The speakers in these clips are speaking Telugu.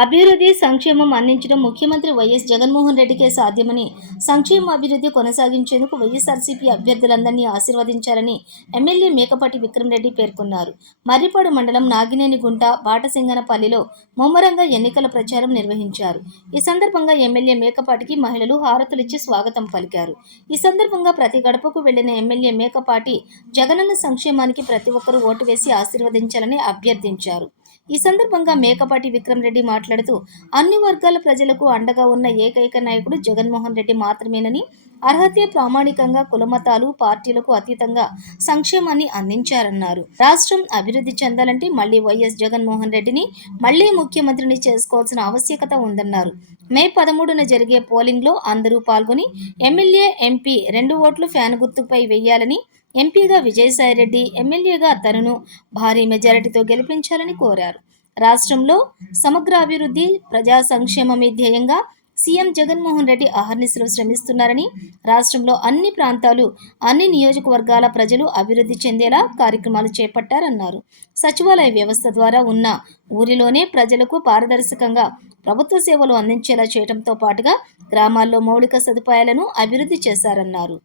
అభివృద్ధి సంక్షేమం అందించడం ముఖ్యమంత్రి వైఎస్ జగన్మోహన్ రెడ్డికే సాధ్యమని సంక్షేమ అభివృద్ధి కొనసాగించేందుకు వైఎస్ఆర్సీపీ అభ్యర్థులందరినీ ఆశీర్వదించాలని ఎమ్మెల్యే మేకపాటి విక్రమరెడ్డి పేర్కొన్నారు. మర్రిపాడు మండలం నాగినేనిగుంట బాటసింగనపల్లిలో ముమ్మరంగా ఎన్నికల ప్రచారం నిర్వహించారు. ఈ సందర్భంగా ఎమ్మెల్యే మేకపాటికి మహిళలు హారతులిచ్చి స్వాగతం పలికారు. ఈ సందర్భంగా ప్రతి గడపకు వెళ్ళిన ఎమ్మెల్యే మేకపాటి జగనన్న సంక్షేమానికి ప్రతి ఒక్కరూ ఓటు వేసి ఆశీర్వదించాలని అభ్యర్థించారు. ఈ సందర్భంగా మేకపాటి విక్రమరెడ్డి మాట్లాడుతూ అన్ని వర్గాల ప్రజలకు అండగా ఉన్న ఏకైక నాయకుడు జగన్మోహన్ రెడ్డి మాత్రమేనని అర్హతే ప్రామాణికంగా కులమతాలు పార్టీలకు అతీతంగా సంక్షేమాన్ని అందించారన్నారు. రాష్ట్రం అభివృద్ధి చెందాలంటే మళ్ళీ వైఎస్ జగన్మోహన్ రెడ్డిని మళ్ళీ ముఖ్యమంత్రిని చేసుకోవాల్సిన ఆవశ్యకత ఉందన్నారు. మే పదమూడున జరిగే పోలింగ్లో అందరూ పాల్గొని ఎమ్మెల్యే ఎంపీ రెండు ఓట్లు ఫ్యాన్ గుర్తుపై వెయ్యాలని ఎంపీగా విజయసాయిరెడ్డి ఎమ్మెల్యేగా తనను భారీ మెజారిటీతో గెలిపించాలని కోరారు. రాష్ట్రంలో సమగ్ర అభివృద్ధి ప్రజా సంక్షేమమే ధ్యేయంగా సీఎం జగన్మోహన్ రెడ్డి అహర్నిశలు శ్రమిస్తున్నారని రాష్ట్రంలో అన్ని ప్రాంతాలు అన్ని నియోజకవర్గాల ప్రజలు అభివృద్ధి చెందేలా కార్యక్రమాలు చేపట్టారన్నారు. సచివాలయ వ్యవస్థ ద్వారా ఉన్న ఊరిలోనే ప్రజలకు పారదర్శకంగా ప్రభుత్వ సేవలు అందించేలా చేయడంతో పాటుగా గ్రామాల్లో మౌలిక సదుపాయాలను అభివృద్ధి చేశారన్నారు.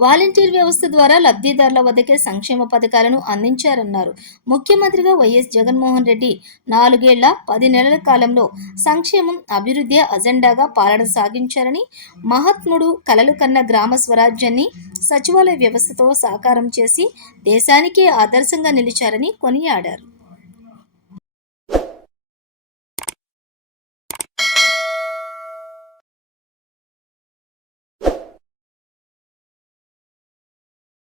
వాలంటీర్ వ్యవస్థ ద్వారా లబ్ధిదారుల వద్దకే సంక్షేమ పథకాలను అందించారన్నారు. ముఖ్యమంత్రిగా వైఎస్ జగన్మోహన్ రెడ్డి నాలుగేళ్ళ పది నెలల కాలంలో సంక్షేమం అభివృద్ధి అజెండాగా పాలన సాగించారని మహాత్ముడు కలలు కన్న గ్రామ స్వరాజ్యాన్ని సచివాలయ వ్యవస్థతో సాకారం చేసి దేశానికే ఆదర్శంగా నిలిచారని కొనియాడారు.